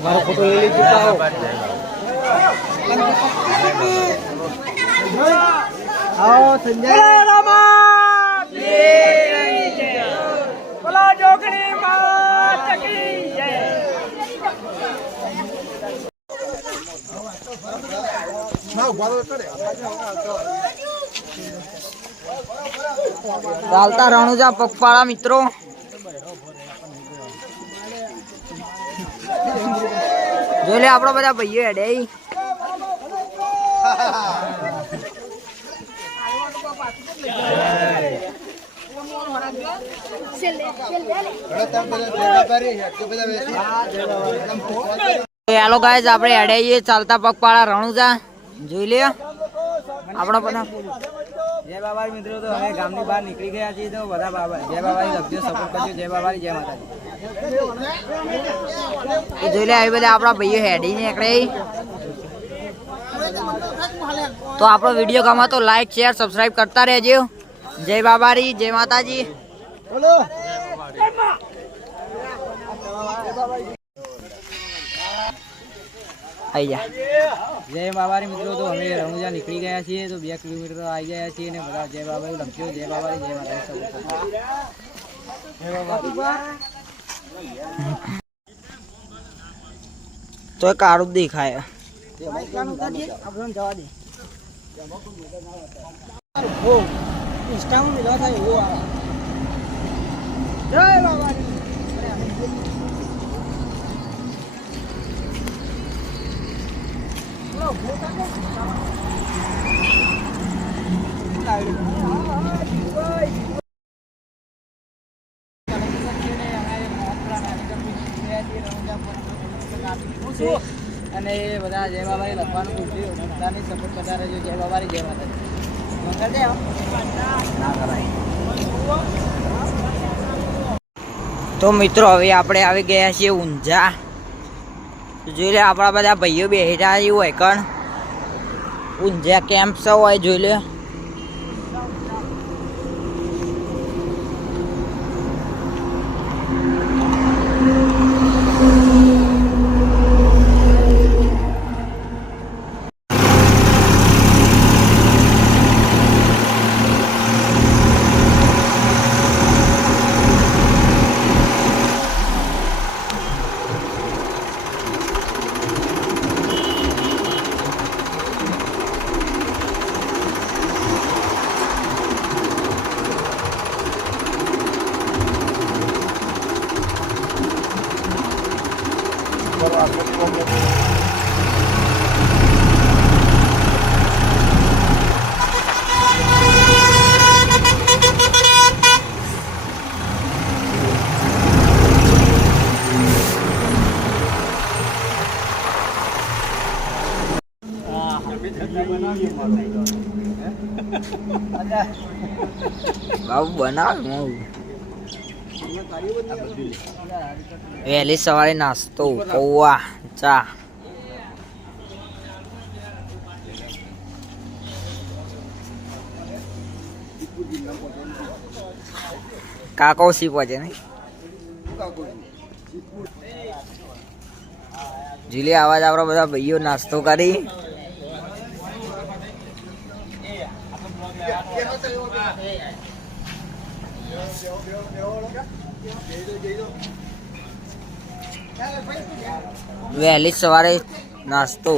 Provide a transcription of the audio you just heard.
हमारा फोटो ले लीजिए आओ संजय बोलो जोगणी मात की जय। ચાલતા રણુજા પગપાળા મિત્રો જોઈ લે આપડા બધા ભાઈઓ હેડે હેલો ગાઈસ આપણે હેડે ચાલતા પગપાળા રણુજા જોઈ લે આપડા બધા જય બાબાજી મિત્રો તો હવે ગામની બહાર નીકળી ગયા છીએ તો બધા બાબા જય બાબાજી લખજો સપોર્ટ કરજો જય બાબાજી જય માતાજી જોઈ લે આવી બધા આપણા ભાઈઓ હેડી નીકળે તો આપણો વિડીયો ગમે તો લાઈક શેર સબસ્ક્રાઇબ કરતા રહેજો જય બાબાજી જય માતાજી आई जा जय बाबा मित्रों तो हमें रणुजा निकली गया छे तो 2 किलोमीटर आई गया छे ने बड़ा जय बाबा लक्ष्यो जय बाबा जय माता सब जय बाबा तो कारू दिखाया अपन जवा दे ओ इंस्टा में मिला था वो जय बाबा અને બધા જય બાબાજી લખવાનું પૂછ્યું બધાને સપોર્ટ કરતા રહેજો જય બાબાજી જય માતાજી તો મિત્રો હવે આપણે આવી ગયા છીએ ઊંઝા જોઈ લે આપણા બધા ભાઈઓ બેઠા હોય કણ ઊંઝા કેમ્પ સૌ હોય જોઈ લે બાબુ બનાવ વહેલી સવારે નાસ્તો પૌવા ચા કાકો સી પહોંચે નહીં જીલી આવાજ આપણા બધા ભાઈઓ નાસ્તો કરી વહેલી સવારે નાસ્તો